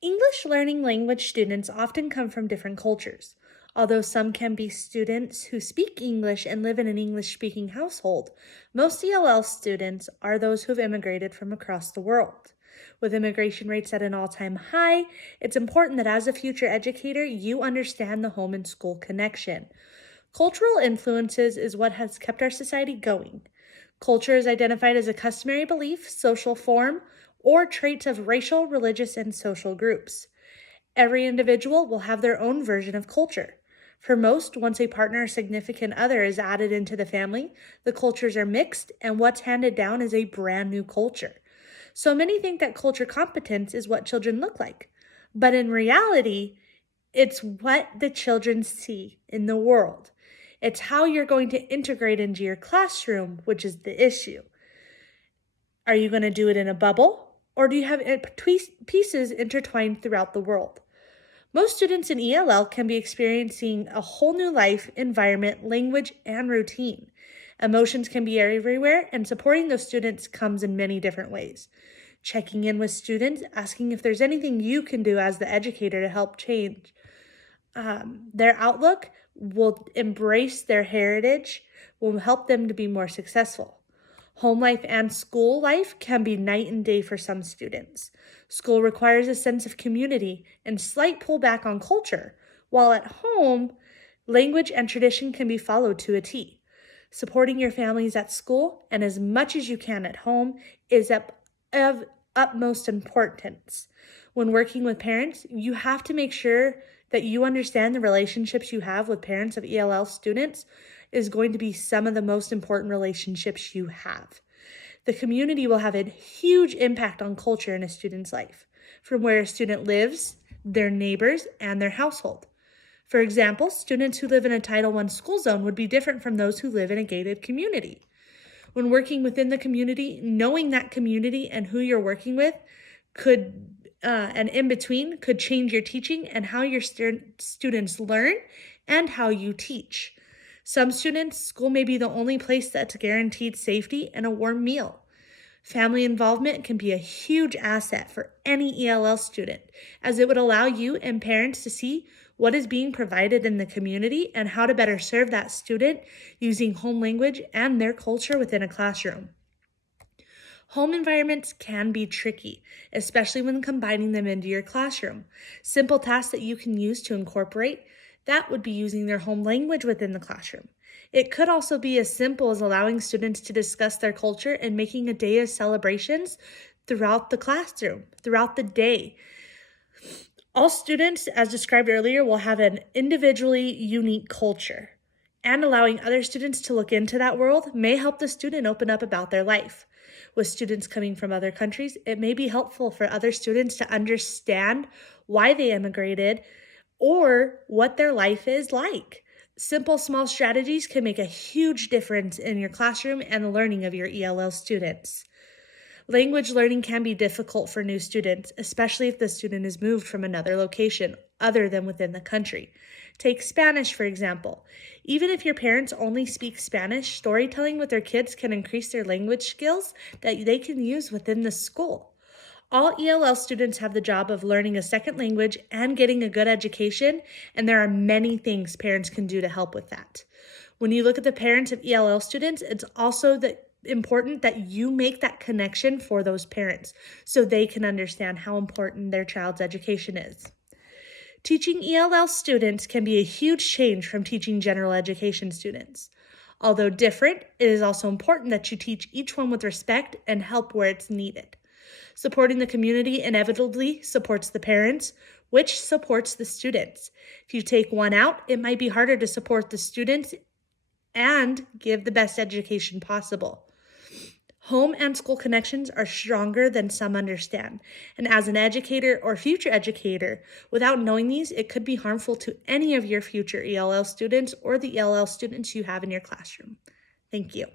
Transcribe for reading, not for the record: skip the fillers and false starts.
English learning language students often come from different cultures. Although some can be students who speak English and live in an English-speaking household, most ELL students are those who have immigrated from across the world. With immigration rates at an all-time high, it's important that as a future educator, you understand the home and school connection. Cultural influences is what has kept our society going. Culture is identified as a customary belief, social form, or traits of racial, religious, and social groups. Every individual will have their own version of culture. For most, once a partner or significant other is added into the family, the cultures are mixed, and what's handed down is a brand new culture. So many think that culture competence is what children look like, but in reality, it's what the children see in the world. It's how you're going to integrate into your classroom, which is the issue. Are you going to do it in a bubble, or do you have pieces intertwined throughout the world? Most students in ELL can be experiencing a whole new life, environment, language, and routine. Emotions can be everywhere, and supporting those students comes in many different ways. Checking in with students, asking if there's anything you can do as the educator to help change their outlook, will embrace their heritage, will help them to be more successful. Home life and school life can be night and day for some students. School requires a sense of community and slight pullback on culture, while at home, language and tradition can be followed to a T. Supporting your families at school and as much as you can at home is of utmost importance. When working with parents, you have to make sure that you understand the relationships you have with parents of ELL students is going to be some of the most important relationships you have. The community will have a huge impact on culture in a student's life, from where a student lives, their neighbors, and their household. For example, students who live in a Title I school zone would be different from those who live in a gated community. When working within the community, knowing that community and who you're working with and in between could change your teaching and how your students learn and how you teach. Some students, school may be the only place that's guaranteed safety and a warm meal. Family involvement can be a huge asset for any ELL student, as it would allow you and parents to see what is being provided in the community and how to better serve that student using home language and their culture within a classroom. Home environments can be tricky, especially when combining them into your classroom. Simple tasks that you can use to incorporate that would be using their home language within the classroom. It could also be as simple as allowing students to discuss their culture and making a day of celebrations throughout the classroom, throughout the day. All students, as described earlier, will have an individually unique culture, and allowing other students to look into that world may help the student open up about their life. With students coming from other countries, it may be helpful for other students to understand why they immigrated or what their life is like. Simple, small strategies can make a huge difference in your classroom and the learning of your ELL students. Language learning can be difficult for new students, especially if the student is moved from another location other than within the country. Take Spanish, for example. Even if your parents only speak Spanish, storytelling with their kids can increase their language skills that they can use within the school. All ELL students have the job of learning a second language and getting a good education, and there are many things parents can do to help with that. When you look at the parents of ELL students, it's also important that you make that connection for those parents so they can understand how important their child's education is. Teaching ELL students can be a huge change from teaching general education students. Although different, it is also important that you teach each one with respect and help where it's needed. Supporting the community inevitably supports the parents, which supports the students. If you take one out, it might be harder to support the students and give the best education possible. Home and school connections are stronger than some understand, and as an educator or future educator, without knowing these, it could be harmful to any of your future ELL students or the ELL students you have in your classroom. Thank you.